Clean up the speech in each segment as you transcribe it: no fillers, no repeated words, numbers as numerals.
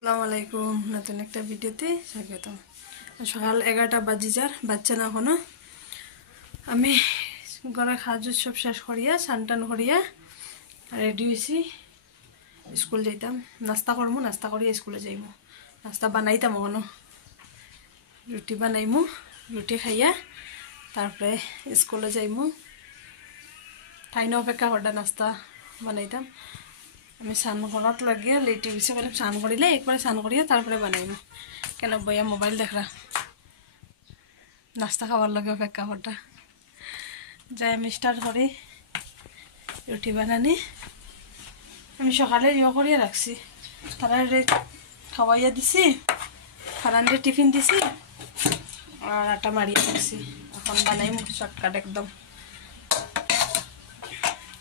আসসালামু আলাইকুম নতুন একটা ভিডিওতে স্বাগতম। সকাল 11টা বাজে যার বাচ্চা না এখনো। আমি ঘরে কাজ সব শেষ করিয়া স্নান করিয়া রেডি হয়েছি। স্কুল যাইতাম, নাস্তা করবো, নাস্তা করিয়া স্কুলে যাইমু। নাস্তা বানাইতাম এখনো, রুটি বানাইমু, রুটি খাইয়া তারপরে স্কুলে যাইমু। ঠাইন অপেক্ষা করটা নাস্তা বানাইতাম। আমি স্নান করার লাগিয়ে লেট হয়েছে বলে স্নান করিলে একবারে স্নান করিয়া তারপরে বানাইমু। কেন বইয়া মোবাইল দেখরা, নাস্তা খাওয়ার লাগে অপেক্ষা করটা। যাই আমি স্টার্ট করি রুটি বানানি। আমি সকালে করিয়া রাখছি, তারা খাওয়াইয়া দিছি, ফারানরে টিফিন দিছি আর আটা মারিয়া রাখছি। এখন বানাইমু শর্টকাট একদম।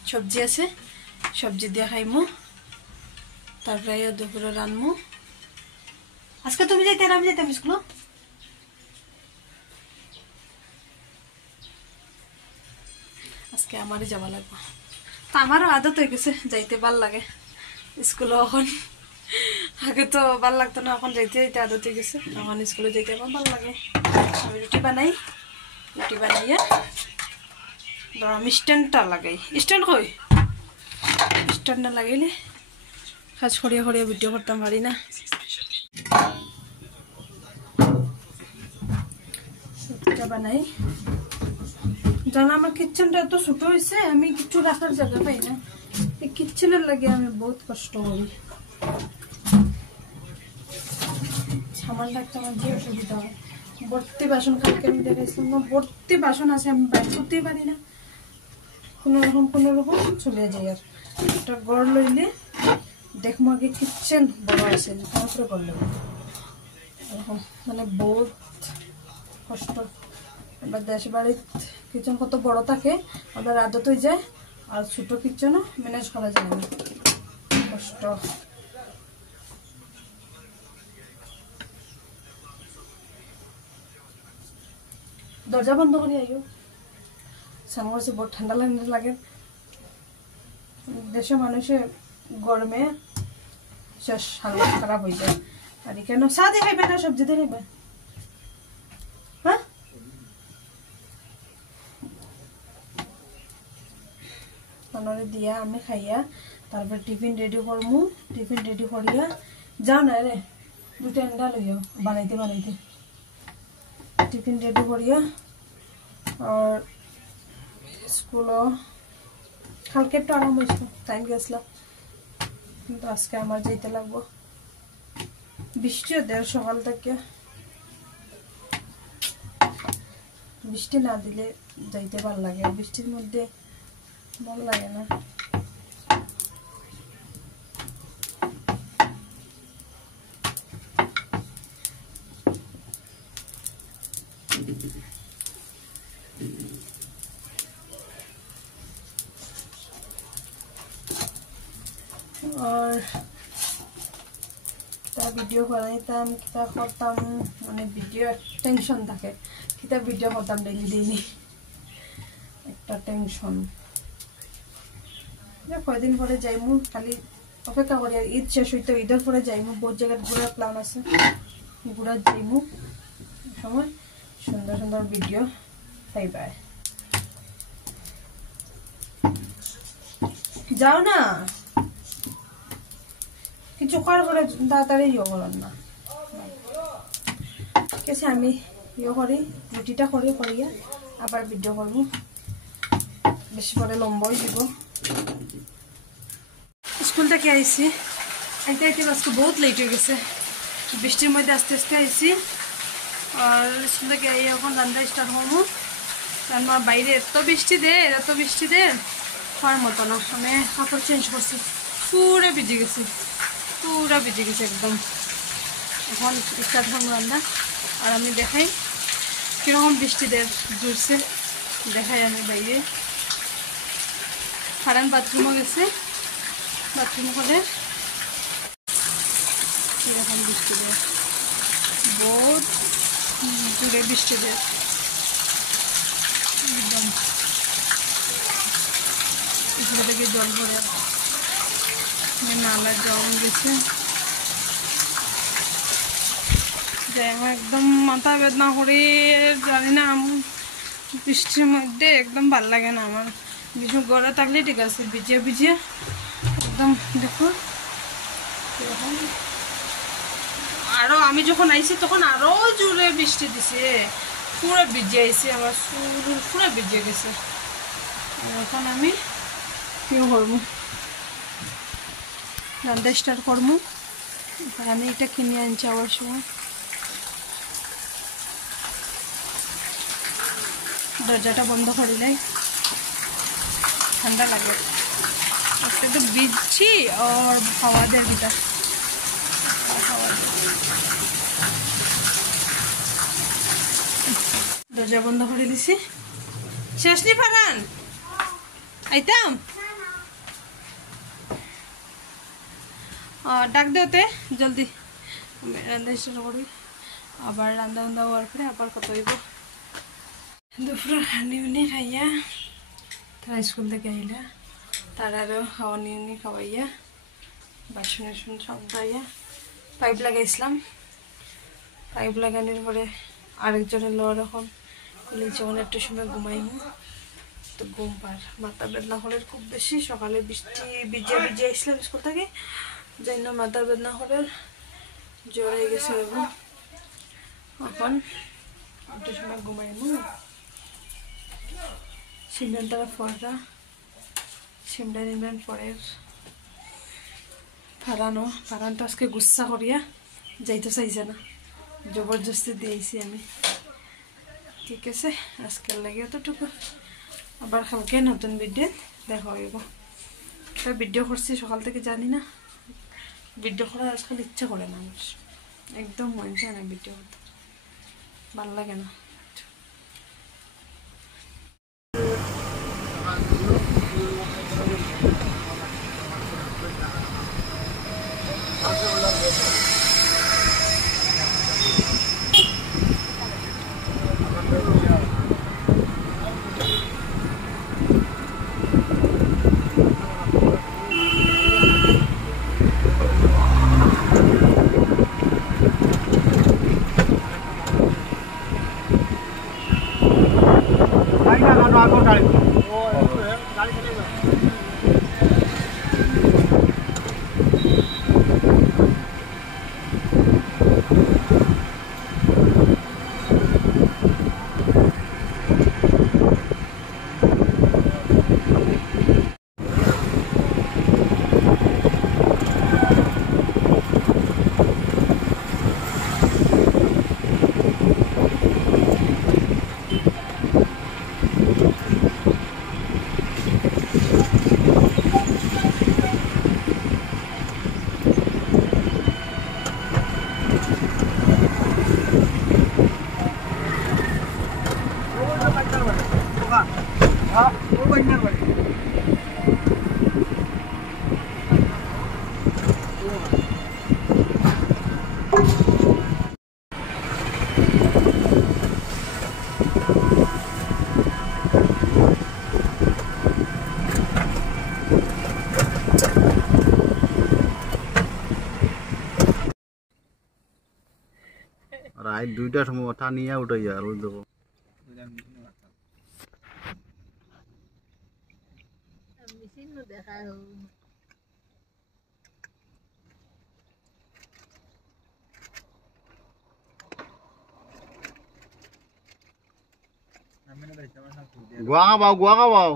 সবজি আছে, সবজি দিয়ে খাইমু, তারপরে দুপুরে রানমু। আজকে তুমি যাইতে আমি যাইতাম স্কুল। আজকে আমারই যাওয়া লাগবে, তা আমারও আদত হয়ে গেছে যাইতে ভাল লাগে স্কুলে। এখন আগে তো ভাল লাগতো না, এখন যাইতে যাইতে আদত হয়ে গেছে। এখন স্কুলে যাইতে আমার ভাল লাগে। আমি রুটি বানাই, রুটি বানাইয়া ধর আমি স্ট্যান্ডটা লাগাই। স্ট্যান্ড কই স্ট্যান্ডটা লাগাইলে কাজ করিয়া করিয়া ভিডিও করতাম পারি না। রুটিটা বানাই। জানা আমার কিচেনটা এত ছোট হয়েছে, আমি কিছু রাখার জায়গা পাই না। এই কিচেনের লাগে আমি বহুত কষ্ট করি। সামান রাখতে আমার যে অসুবিধা হয়। ভর্তি বাসন, কালকে আমি দেখাইছিলাম না, ভর্তি বাসন আছে, আমি বাইর করতেই পারি না। কোনোরকম চলে যায়। আর একটা গড় লইলে দেখবো আগে কিচেন বড় আছে, তারপরে করলে এরকম মানে বহুত কষ্ট। এবার দেশ বাড়ির কিচেন কত বড় থাকে, আবার আদত হয়ে যায়। আর ছোট কিচেনও ম্যানেজ করা যায় না, কষ্ট। দরজা বন্ধ করে আইও, সামনে বহুত ঠান্ডা লাগে। দেশে মানুষের গরমে শেষ হালত খারাপ হয়ে যায়। আর কেন চা দিয়ে খাইবে না সবজি দিয়ে খাইবে? হ্যাঁ, অনরে দিয়া আমি খাইয়া তারপর টিফিন রেডি করমু। টিফিন রেডি করিয়া যাও না রে, দুটো এন্ডা লইও বানাইতে বানাইতে। টিফিন রেডি করিয়া আর স্কুলও কালকে একটু আরাম হয়েছিল, টাইম গেছিলাম, কিন্তু আজকে আমার যেতে লাগবো। বৃষ্টিও দেয় সকাল থেকে, বৃষ্টি না দিলে যাইতে ভালো লাগে, বৃষ্টির মধ্যে ভালো লাগে না। আর ভিডিও বানাইতাম, কিতা করতাম, মানে ভিডিও টেনশন থাকে, কিতা ভিডিও করতাম ডেইলি ডেইলি একটা টেনশন। কয়দিন পরে যাইমু, খালি অপেক্ষা করি। আর ঈদ শেষ হইতো, ঈদের পরে যাইমু। বহুত জায়গায় ঘুরার প্ল্যান আছে, ঘুরা যাইমু। সময় সুন্দর সুন্দর ভিডিও পাইবা। যাও না, কিছু করার পরে তাড়াতাড়ি করার না। ঠিক আছে, আমি করি, রুটিটা করিয়া আবার ভিডিও করবো। বেশি পরে লম্বাই দিব। স্কুল থেকে আইসি, আইতে আইতে আজকে বহুত লেট হয়ে গেছে। বৃষ্টির মধ্যে আস্তে আস্তে আইসি। আর স্কুল থেকে আই এখন রান্না স্টার্ট হবো। রান্না বাইরে এত বৃষ্টি দে হওয়ার মতো না। আমি কাপড় চেঞ্জ করছি, পুরা ভিজে গেছি একদম। এখন স্টার্ট হবো রান্না। আর আমি দেখাই কিরকম বৃষ্টি জুড়ছে, দেখাই আমি বাইরে। কারণ বাথরুমও গেছে, বাথরুম করে কিরকম বৃষ্টি দেয়, বহুত দূরে বৃষ্টি দেয় একদম। এখানে থেকে জল ভরে নালা জল গেছে। যে আমার একদম মাথা বেদনা করে জানি না বৃষ্টির মধ্যে একদম ভাল লাগে না আমার। বিশেষ গড়ে থাকলে ঠিক আছে, ভিজিয়ে ভিজিয়ে একদম দেখো এরকম। আরো আমি যখন আইছি তখন আরো জোরে বৃষ্টি দিছে, পুরো ভিজে আইছে, আমার চুল পুরো ভিজে গেছে। এখন আমি কি করবো, রান্না স্টার্ট করবো। আমি এটা কিনে আনছি আবার সময়। দরজাটা বন্ধ করলে ঠান্ডা লাগে, একটু ভিজছি আর হাওয়া দেয় ভিতর। দরজা বন্ধ করে দিছি। শেষ নি ফারান আইতাম ডাক দেওতে জলদি রান্না শুরু করি। আবার রান্না বান্না হওয়ার পরে আবার কত হইব। দুপুরে খানি উনি খাইয়া তারা স্কুল থেকে আইলা, তারারও খাওয়ানি উনি খাওয়াইয়া বাসন টাসন সব খাইয়া পাইপ লাগাইছিলাম। পাইপ লাগানোর পরে আরেকজনের লোয়ার এখন খুলে যখন একটু সময় ঘুমাইমু, তো ঘুম পার মাথা বেদনা হলে খুব বেশি। সকালে বৃষ্টি ভিজিয়ে ভিজিয়ে আসলাম স্কুল থেকে, জন্য মাথা বেদনা হলে জ্বর হয়ে গেছে। এখন একটু সময় ঘুমাইমু। সিমরান তারা ফরা সিমরান ইমরান পরের ফারান তো আজকে গুচ্ছা করিয়া যাইতে চাইছে না, জবরদস্তি দিয়েছি আমি। ঠিক আছে, আজকের লাগে অতটুকু। আবার কালকে নতুন ভিডিও দেখা হইব। একটা ভিডিও করছি সকাল থেকে, জানি না ভিডিও করার আজকাল ইচ্ছা করে না আমার, একদম মন চায় না ভিডিও করতে, ভালো লাগে না। রাত 2টার সময় ওঠা নিয়ে উঠাইয়া আর ওই দেবো গুয়া খাবাও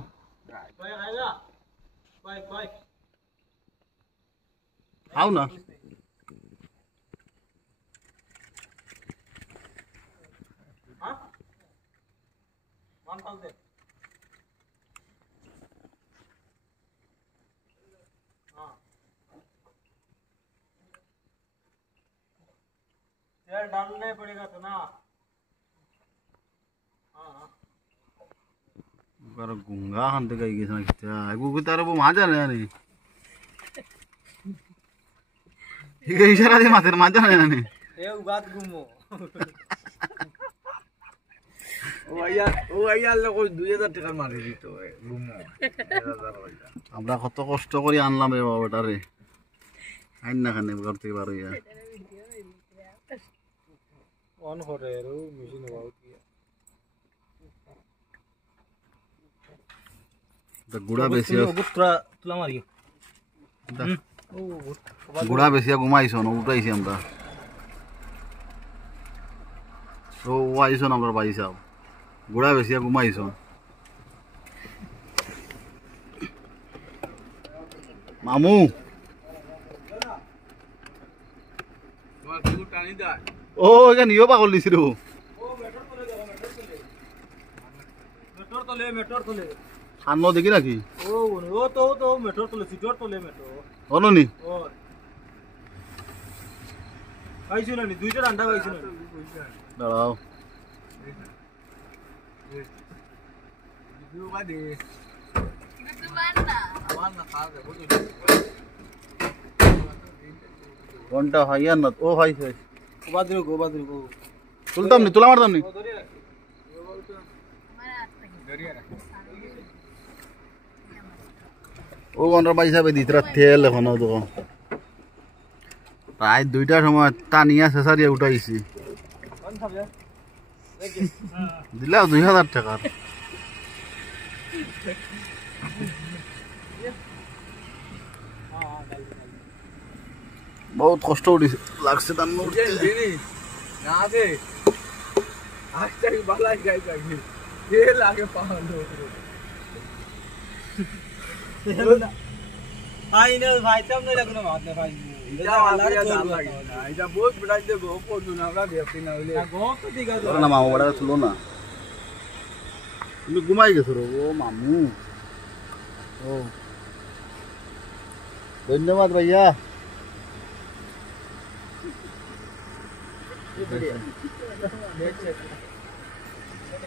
খাও না। डालना पड़ेगा तो ना। गुंगा खाते कहीं किसी ना किसी आगू तारे वो माजा नहीं ठीक है इशारा दे माथे माजा नहीं ये बात घूमो ও আইয়া লোক 2000 টাকা মারি দিত ঘুমো আমরা কত কষ্ট করে আনলাম রে বাবাটা রে আইন না খানে ঘর থেকে বার হইয়া অন করে রো মেশিন বাউ কি গুড়া বেশি গুত্রা তুলা মারি গুড়া বেশি ঘুমাইছ না উঠাইছি আমরা ও আইছ না আমরা পাইছা গুড়া বেশি ঘুমাইছ মামু ও এখানে নিও পাগল দিছিল মেটর তোলে সান্ন দেখি নাকি ও তো মেটর তোলে সিটর তোলে মেটর অননি ও পাইছো না নি দুইটা রান্ডা পাইছো না দাঁড়াও ঘন্টা হাইয়ার না ও ভাই বাদরু গো তুলতাম নি তুলা মারতাম নি ও ঘন্টার পয়সা পে দিতে তেল এখন তো প্রায় 2টার সময় টানিয়া শেষারিয়া উঠাইছি দিলাম 2000 টাকার বহুত কষ্ট উঠিছে লাগছে তার না দে আজটা বালা যাই যাই এ লাগে পাহাড় আই না ভাই তাম না লাগলো মাত না ভাই এটা বহুত বড় যে গো পড়ু না আমরা দেখি না হইলে গো তো ঠিক আছে না মামু বড় তুলো না তুমি ঘুমাই গেছো রে ও মামু ও ধন্যবাদ ভাইয়া